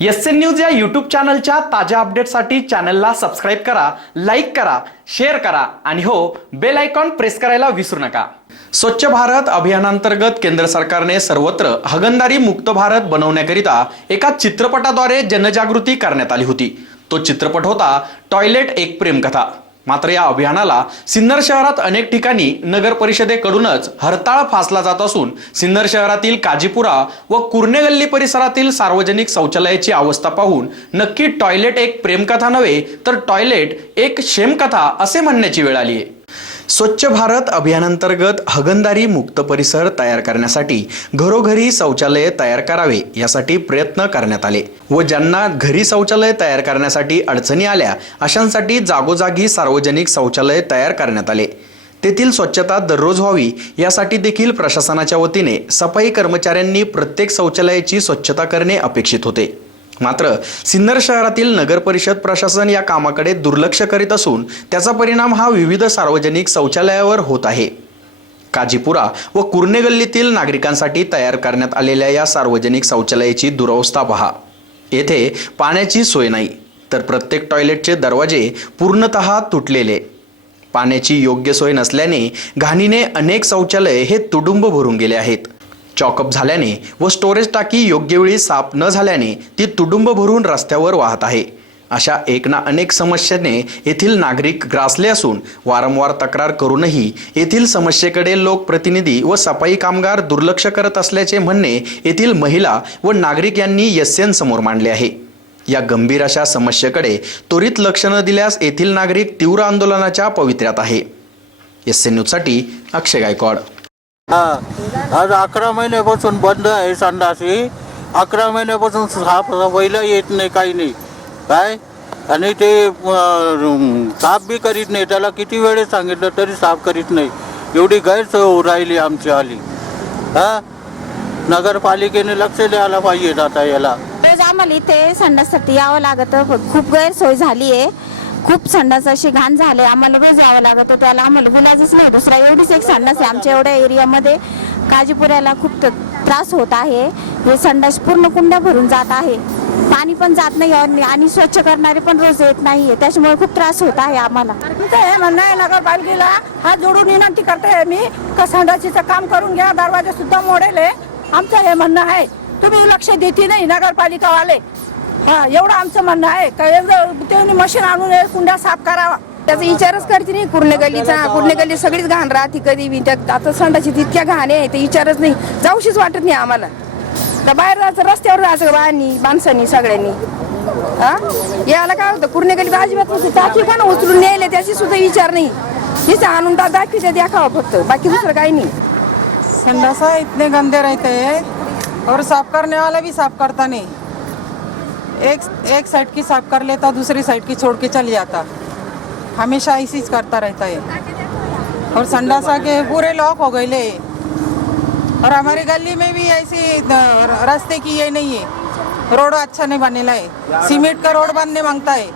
SN news या YouTube चॅनलच्या ताज्या अपडेटसाठी चॅनलला सबस्क्राईब करा, लाईक करा, शेअर करा आणि हो बेल आयकॉन प्रेस करायला विसरू नका। स्वच्छ भारत अभियानांतर्गत केंद्र सरकारने सर्वत्र हागणदारी मुक्त भारत बनवण्याकरिता एका चित्रपटाद्वारे जनजागृती करण्यात आली होती। तो चित्रपट होता टॉयलेट एक प्रेमकथा। मात्र या अभियानाला सिन्नर शहरात अनेक ठिकाणी नगर परिषदेकडूनच हरताळ फासला जात असून सिन्नर शहरातील काजीपुरा व कुर्णे गल्ली परिसरातील सार्वजनिक शौचालयाची अवस्था पाहून नक्की टॉयलेट एक प्रेमकथा नव्हे तर टॉयलेट एक शेमकथा असे म्हणण्याची वेळ आली आहे। स्वच्छ भारत अभियानांतर्गत हागणदारी मुक्त परिसर तयार करण्यासाठी घरोघरी शौचालय तयार करावे यासाठी प्रयत्न करण्यात आले व ज्यांना घरी शौचालय तयार करण्यासाठी अडचणी आल्या अशांसाठी जागोजागी सार्वजनिक शौचालय तयार करण्यात आले। तेथील स्वच्छता दररोज व्हावी यासाठी देखील प्रशासनाच्या वतीने सफाई कर्मचाऱ्यांनी प्रत्येक शौचालयाची स्वच्छता करणे अपेक्षित होते। मात्र सिन्नर शहरातील नगर परिषद प्रशासन या कामाकडे दुर्लक्ष करीत असून त्याचा परिणाम हा विविध सार्वजनिक शौचालयावर होत आहे। काजीपुरा व कुर्णे गल्लीतील नागरिकांसाठी तयार करण्यात आलेल्या या सार्वजनिक शौचालयाची दुरवस्था पहा। येथे पाण्याची सोय नाही तर प्रत्येक टॉयलेटचे दरवाजे पूर्णतः तुटलेले। पाण्याची योग्य सोय नसल्याने घाणीने अनेक शौचालय हे तुडुंब भरून गेले आहेत। चॉकअप झाल्याने व स्टोरेज टाकी योग्य वेळी साफ न झाल्याने ती तुडुंब भरून रस्त्यावर वाहत आहे। अशा एक ना अनेक समस्येने येथील नागरिक ग्रासले असून वारंवार तक्रार करूनही येथील समस्येकडे लोकप्रतिनिधी व सफाई कामगार दुर्लक्ष करत असल्याचे म्हणणे येथील महिला व नागरिक यांनी एसएन समोर मांडले आहे। या गंभीर अशा समस्येकडे त्वरित लक्ष न दिल्यास येथील नागरिक तीव्र आंदोलनाच्या पवित्र्यात आहे। एसएन न्यूजसाठी अक्षय गायकवाड। आज 11 महिन्यापासून बंद आहे संडासी। 11 महिन्यापासून साफ सफाईला येत नाही, काही नाही काय, आणि ते साफ बी करीत नाही। त्याला किती वेळेस सांगितलं तरी साफ करीत नाही। एवढी गैरसोय होऊ राहिली आमची आली। नगरपालिकेने लक्ष द्यायला पाहिजे आता याला। आम्हाला इथे संडाससाठी यावं लागतं, खूप गैरसोय झाली आहे। खूप संडास अशी घाण झाले, आम्हाला रोज यावं लागतं, त्याला आम्हाला गुलाजच नाही दुसरा। एवढीच एक संडास आहे आमच्या एवढ्या एरियामध्ये। काजीपुऱ्याला खूप त्रास होत आहे। हे संडास पूर्ण कुंड्या भरून जात आहे, पाणी पण जात नाही आणि स्वच्छ करणारे पण रोज येत नाहीये, त्याच्यामुळे खूप त्रास होत आहे आम्हाला। हे म्हणणं आहे नगरपालिकेला हात जोडून विनंती करते मी का संडासीचं काम करून घ्या, दरवाजे सुद्धा मोडेल आहे। आमचं हे म्हणणं आहे, तुम्ही लक्ष देते नाही नगरपालिकावाले। एवढं आमचं म्हणणं आहे का एवढं मशीन आणून कुंड्या साफ करावा। त्याचा विचारच करते नाही कुर्णे गल्लीचा। कुर्णे गल्ली सगळीच घाण राहते, कधी आता संडाची तितक्या घाण आहे ते विचारच नाही, जाऊशीच वाटत नाही आम्हाला। तर बाहेर जायचं, रस्त्यावर जायचं बायांनी माणसांनी सगळ्यांनी। याला काय होतं कुर्णे गल्लीत अजिबात नसतं, टाकी पण उचलून न्यायला त्याची सुद्धा विचार नाही। तिथे आणून दाखवते देखावं फक्त, बाकी दुसरं काही नहीं। संडासा इतने गंदे रहते हैं और साफ करने वाला भी साफ करता नहीं। एक साइड की साफ कर लेता, दूसरी साइड की छोड़ के चल जाता। हमेशा ऐसी करता रहता है और संडासा के पूरे लॉक हो गए। और हमारी गली में भी ऐसी रास्ते की ये नहीं है, रोड अच्छा नहीं बनेला है। सीमेंट का रोड बनने मांगता है।